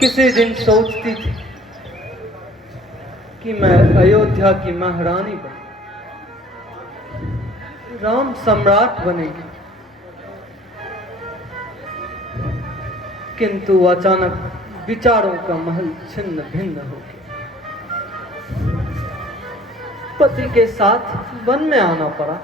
किसी दिन सोचती थी कि मैं अयोध्या की महारानी बन, राम सम्राट बनेगी, किंतु अचानक विचारों का महल छिन्न भिन्न हो गया। पति के साथ वन में आना पड़ा।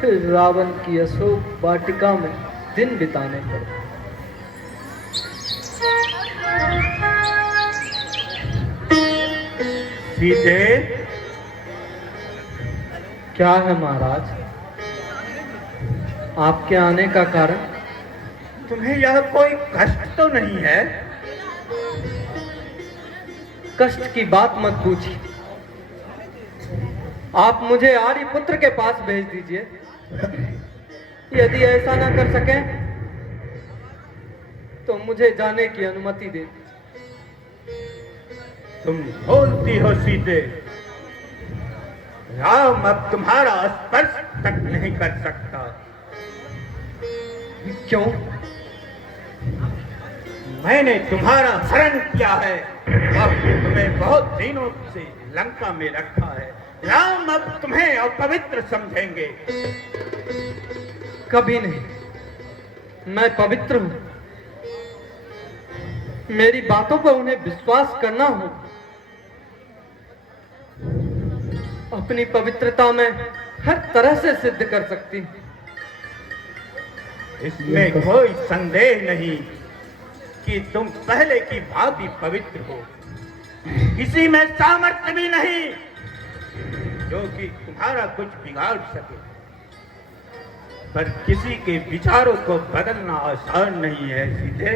फिर रावण की अशोक वाटिका में दिन बिताने पड़े। सीते, क्या है महाराज, आपके आने का कारण? तुम्हें यह कोई कष्ट तो नहीं है? कष्ट की बात मत पूछिए। आप मुझे आर्यपुत्र के पास भेज दीजिए। यदि ऐसा ना कर सके तो मुझे जाने की अनुमति दे। तुम बोलती हो सीते, राम अब तुम्हारा स्पर्श तक नहीं कर सकता। क्यों? मैंने तुम्हारा हरण किया है और तुम्हें बहुत दिनों से लंका में रखा है। राम अब तुम्हें अपवित्र समझेंगे। कभी नहीं, मैं पवित्र हूं। मेरी बातों पर उन्हें विश्वास करना हो। अपनी पवित्रता में हर तरह से सिद्ध कर सकती हूं। इसमें कोई संदेह नहीं कि तुम पहले की भांति पवित्र हो। किसी में सामर्थ्य भी नहीं जो कि तुम्हारा कुछ बिगाड़ सके। पर किसी के विचारों को बदलना आसान नहीं है सीते।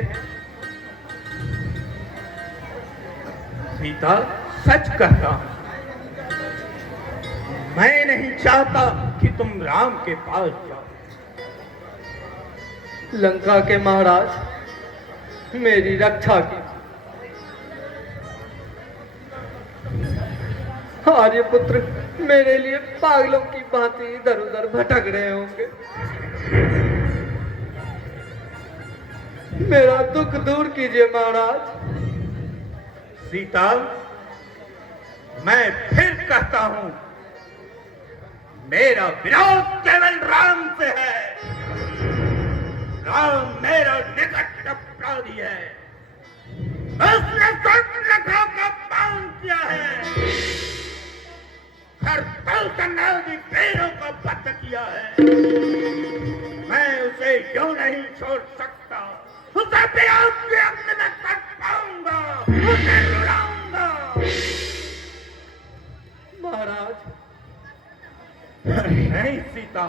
सीता, सच कहता हूं, मैं नहीं चाहता कि तुम राम के पास जाओ। लंका के महाराज, मेरी रक्षा कीजिए। आर्यपुत्र मेरे लिए पागलों की भांति इधर उधर भटक रहे होंगे। मेरा दुख दूर कीजिए महाराज। सीता, मैं फिर कहता हूं, मेरा विरोध केवल राम से है। राम मेरा निकट अपराधी है। उसने स्वर्णरेखा का पालन किया है, हर पल कन्नादी पेड़ों को बंद किया है। मैं उसे यूं नहीं छोड़ सकता। उसे प्यार के अग्नि में तड़पाऊंगा, उसे रुलाऊंगा। महाराज, नहीं सीता,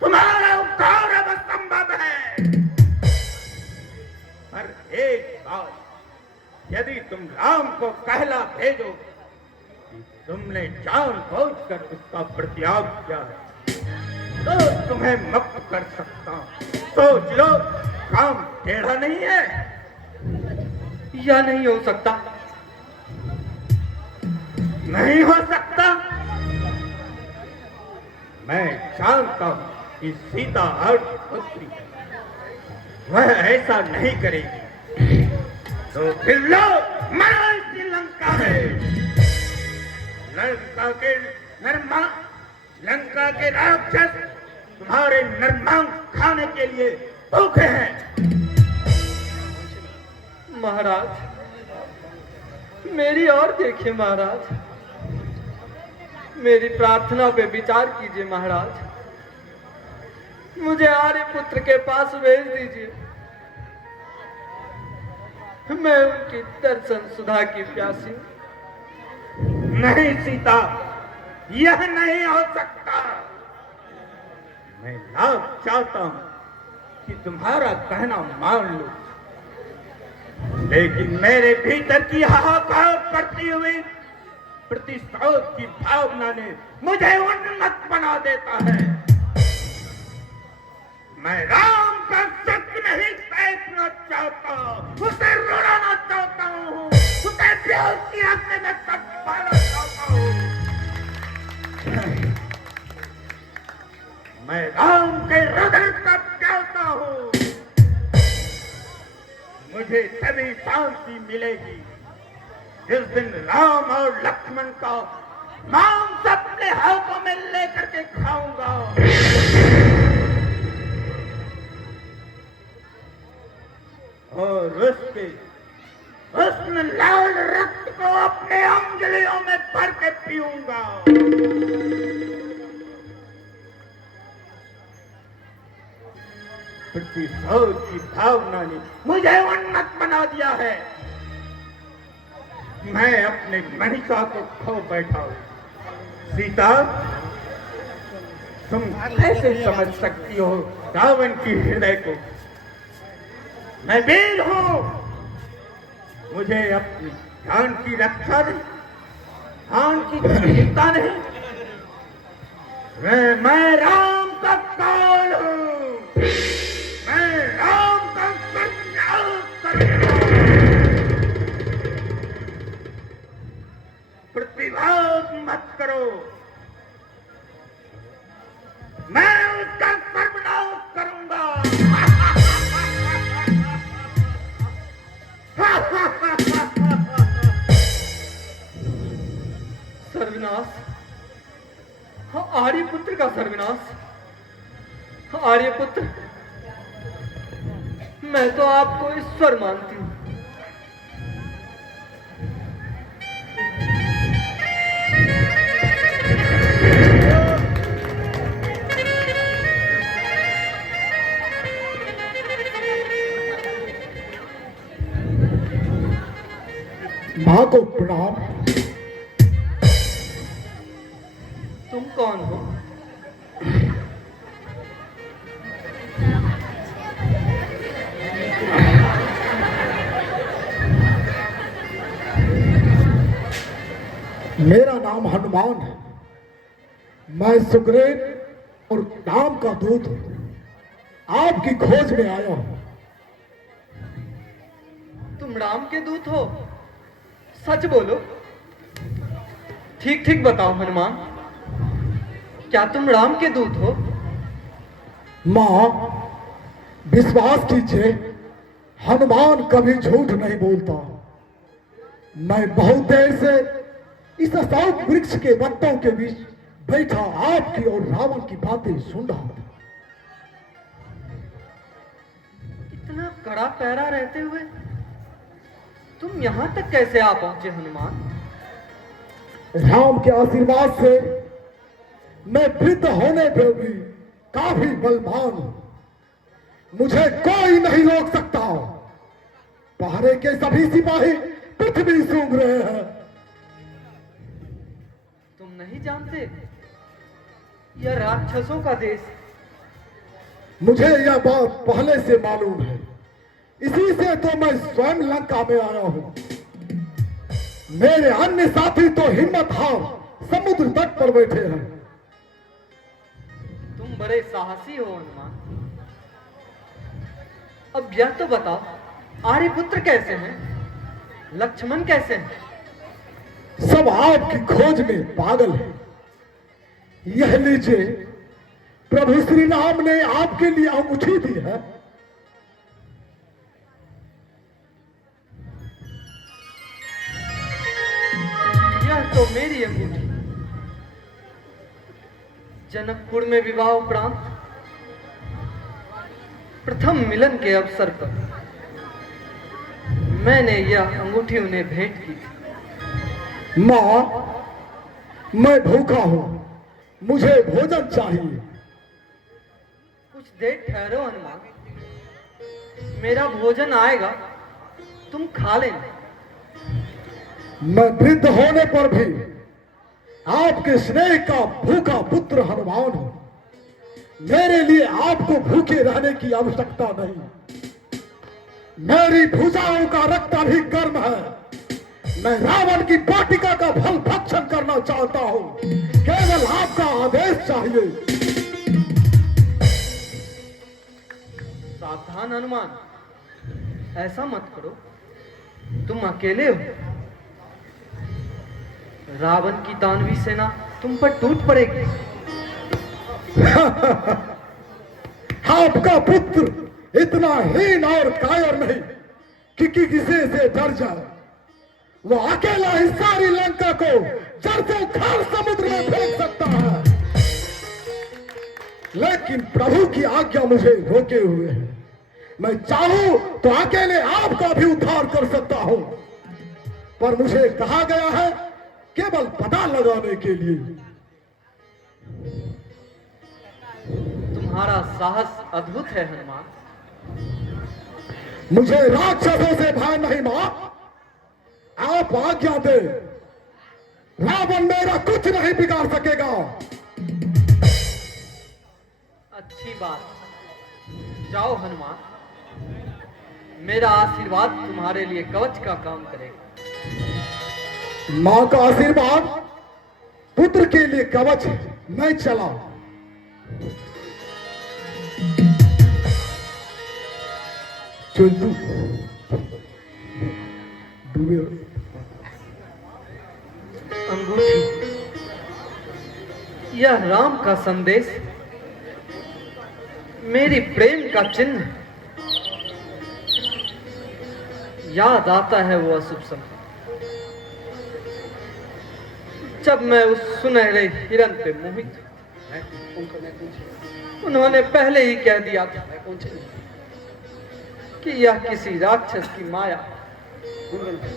तुम्हारा उद्धार अब असंभव है। पर एक बात, यदि तुम राम को कहला भेजो कि तुमने जानबूझकर उसका प्रतियाग किया है, तो तुम्हें मुक्त कर सकता हूं। सोच लो, काम टेढ़ा नहीं है। या नहीं हो सकता? नहीं हो सकता। मैं जानता हूं कि सीता और पुत्री है, वह ऐसा नहीं करेगी। तो फिर लो, मरो इसी लंका में। लंका के राक्षस तुम्हारे निर्माण खाने के लिए भूखे हैं। महाराज, मेरी और देखिए महाराज। मेरी प्रार्थना पे विचार कीजिए महाराज। मुझे आर्यपुत्र के पास भेज दीजिए। मैं उनकी दर्शन सुधा की प्यासी हूं। नहीं सीता, यह नहीं हो सकता। मैं लाभ चाहता हूं कि तुम्हारा कहना मान लो, लेकिन मेरे भीतर की हाहाकार करती हुई प्रतिशोध की भावना ने मुझे उन्मत्त बना देता है। मैं राम का सुख नहीं देखना चाहता, उसे रुलाना चाहता हूँ, उसे प्यार की अग्नि में तड़पाना चाहता हूँ। मैं राम के हृदय का चाहता हूँ। मुझे तभी शांति मिलेगी जिस दिन राम और लक्ष्मण का मांस अपने हाथों में लेकर के खाऊंगा। और उस लाल रक्त को अपने अंजलियों में भर के पीऊंगा। प्रतिशोध की भावना ने मुझे उन्नत बना दिया है। मैं अपने मनीषा को खो बैठा हूं। सीता, तुम कैसे समझ सकती हो रावण की हृदय को? मैं वीर हूं, मुझे अपनी जान की रक्षा नहीं, जान की चिंता नहीं। मैं राम का काल हूं, मैं राम का सर्वनाश करूंगा। प्रतिवाद मत करो, मैं उसका सर्वनाश करूंगा। सर्वनाश? हाँ, आर्यपुत्र का सर्वनाश। हाँ, आर्यपुत्र, मैं तो आपको ईश्वर मानती हूँ। माँ को प्रणाम। तुम कौन हो? मेरा नाम हनुमान है। मैं सुग्रीव और राम का दूत हूँ। आपकी खोज में आया हूँ। तुम राम के दूत हो? सच बोलो, ठीक ठीक बताओ हनुमान, क्या तुम राम के दूत हो? माँ, विश्वास कीजिए, हनुमान कभी झूठ नहीं बोलता। मैं बहुत देर से इस अशोक वृक्ष के पत्तों के बीच बैठा आपकी और रावण की बातें सुन रहा था। इतना कड़ा पहरा रहते हुए तुम यहां तक कैसे आ पहुंचे हनुमान? राम के आशीर्वाद से मैं वृद्ध होने पर भी काफी बलवान हूं। मुझे कोई नहीं रोक सकता। पहरे के सभी सिपाही पृथ्वी सूंघ रहे हैं। तुम नहीं जानते यह राक्षसों का देश? मुझे यह बात पहले से मालूम है, इसी से तो मैं स्वयं लंका में आया हूं। मेरे अन्य साथी तो हिम्मत हार समुद्र तट पर बैठे हैं। तुम बड़े साहसी हो हनुमान। अब यह तो बताओ, आर्यपुत्र कैसे हैं? लक्ष्मण कैसे हैं? सब आपकी खोज में पागल है। यह लीजिए, प्रभु श्री राम ने आपके लिए अंगूठी दी है। यह तो मेरी अंगूठी। जनकपुर में विवाह उपरांत प्रथम मिलन के अवसर पर मैंने यह अंगूठी उन्हें भेंट की थी। माँ, मैं भूखा हूं, मुझे भोजन चाहिए। कुछ देर ठहरो हनुमान, मेरा भोजन आएगा, तुम खा लेना। मैं वृद्ध होने पर भी आपके स्नेह का भूखा पुत्र हनुमान हूं। मेरे लिए आपको भूखे रहने की आवश्यकता नहीं। मेरी भुजाओं का रक्त अभी गर्म है। मैं रावण की वाटिका का फल भक्षण करना चाहता हूं। केवल आपका आदेश चाहिए। सावधान हनुमान, ऐसा मत करो, तुम अकेले हो। रावण की दानवी सेना तुम पर टूट पड़ेगी। आपका पुत्र इतना हीन और कायर नहीं कि किसी से डर जाए। वो अकेला ही सारी लंका को जड़ से उखाड़ समुद्र में फेंक सकता है, लेकिन प्रभु की आज्ञा मुझे रोके हुए है। मैं चाहूं तो अकेले आपका भी उद्धार कर सकता हूं, पर मुझे कहा गया है केवल पता लगाने के लिए। तुम्हारा साहस अद्भुत है हनुमान। मुझे राक्षसों से भय नहीं मां, आप आज्ञा दे। रावण मेरा कुछ नहीं बिगाड़ सकेगा। अच्छी बात, जाओ हनुमान, मेरा आशीर्वाद तुम्हारे लिए कवच का काम करेगा। मां का आशीर्वाद पुत्र के लिए कवच है। मैं चला। चल तू डूबे। अंगूठी, यह राम का संदेश, मेरी प्रेम का चिन्ह। याद आता है वो अशुभ समय, जब मैं उस सुनहरे हिरन पे मोहित। उन्होंने पहले ही कह दिया था कि यह किसी राक्षस की माया,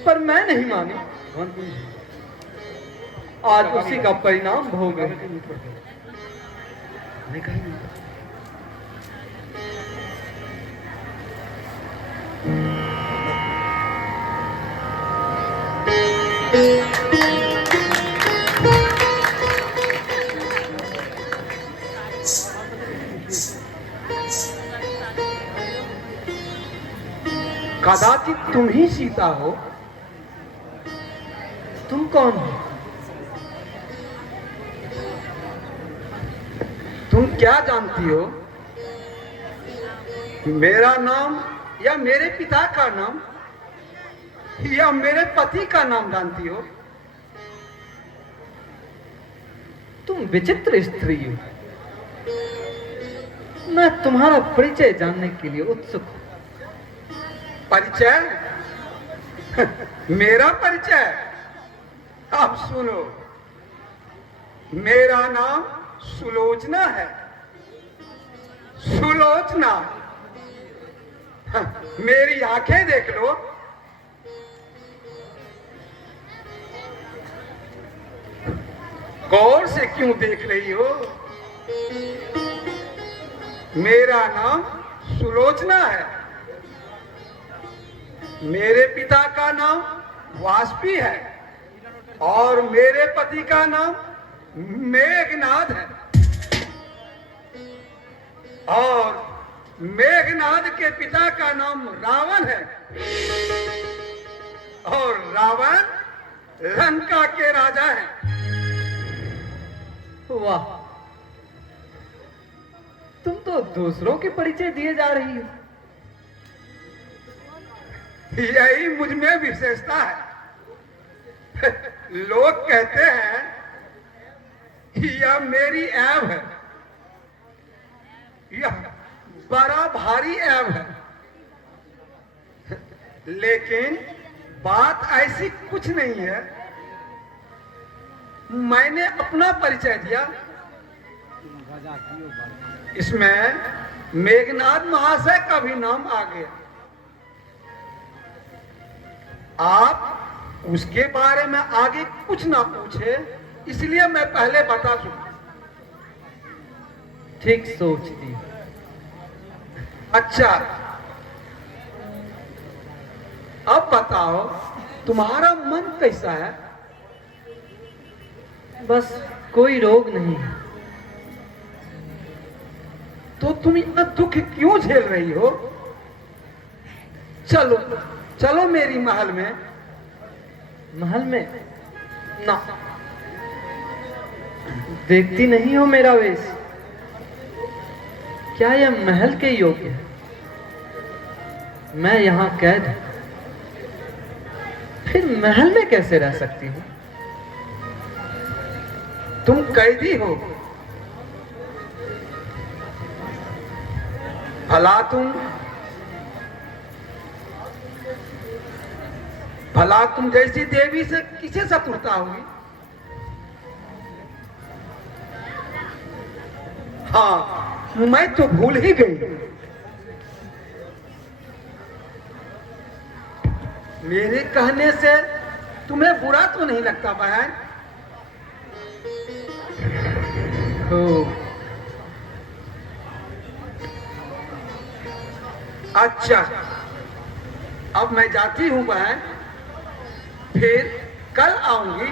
पर मैं नहीं मानी। आज उसी का परिणाम भोग रहे। कदाचित तुम ही सीता हो। तुम कौन हो? तुम क्या जानती हो? मेरा नाम या मेरे पिता का नाम या मेरे पति का नाम जानती हो? तुम विचित्र स्त्री हो। मैं तुम्हारा परिचय जानने के लिए उत्सुक हूं। परिचय? मेरा परिचय? अब सुनो, मेरा नाम सुलोचना है। सुलोचना। मेरी आंखें देख लो। गौर से क्यों देख रही हो? मेरा नाम सुलोचना है। मेरे पिता का नाम वाष्पी है और मेरे पति का नाम मेघनाद है। और मेघनाद के पिता का नाम रावण है और रावण लंका के राजा है। वाह, तुम तो दूसरों के परिचय दिए जा रही हो। यही मुझ में विशेषता है। लोग कहते हैं यह मेरी ऐब है, यह बड़ा भारी ऐब है, लेकिन बात ऐसी कुछ नहीं है। मैंने अपना परिचय दिया, इसमें मेघनाद महाशय का भी नाम आ गया। आप उसके बारे में आगे कुछ ना पूछे, इसलिए मैं पहले बता चुका। ठीक सोचती। अच्छा, अब बताओ तुम्हारा मन कैसा है? बस कोई रोग नहीं है। तो तुम इतना दुख क्यों झेल रही हो? चलो चलो मेरी महल में। महल में ना, देखती नहीं हो मेरा वेश? क्या यह महल के योग्य है? मैं यहां कैद हूं, फिर महल में कैसे रह सकती हूं? तुम कैदी हो। भला तुम भला तुम जैसी देवी से किसे शत्रुता होगी? हाँ, मैं तो भूल ही गई। मेरे कहने से तुम्हें बुरा तो नहीं लगता बहन? ओ, अच्छा, अब मैं जाती हूँ बहन, फिर कल आऊंगी।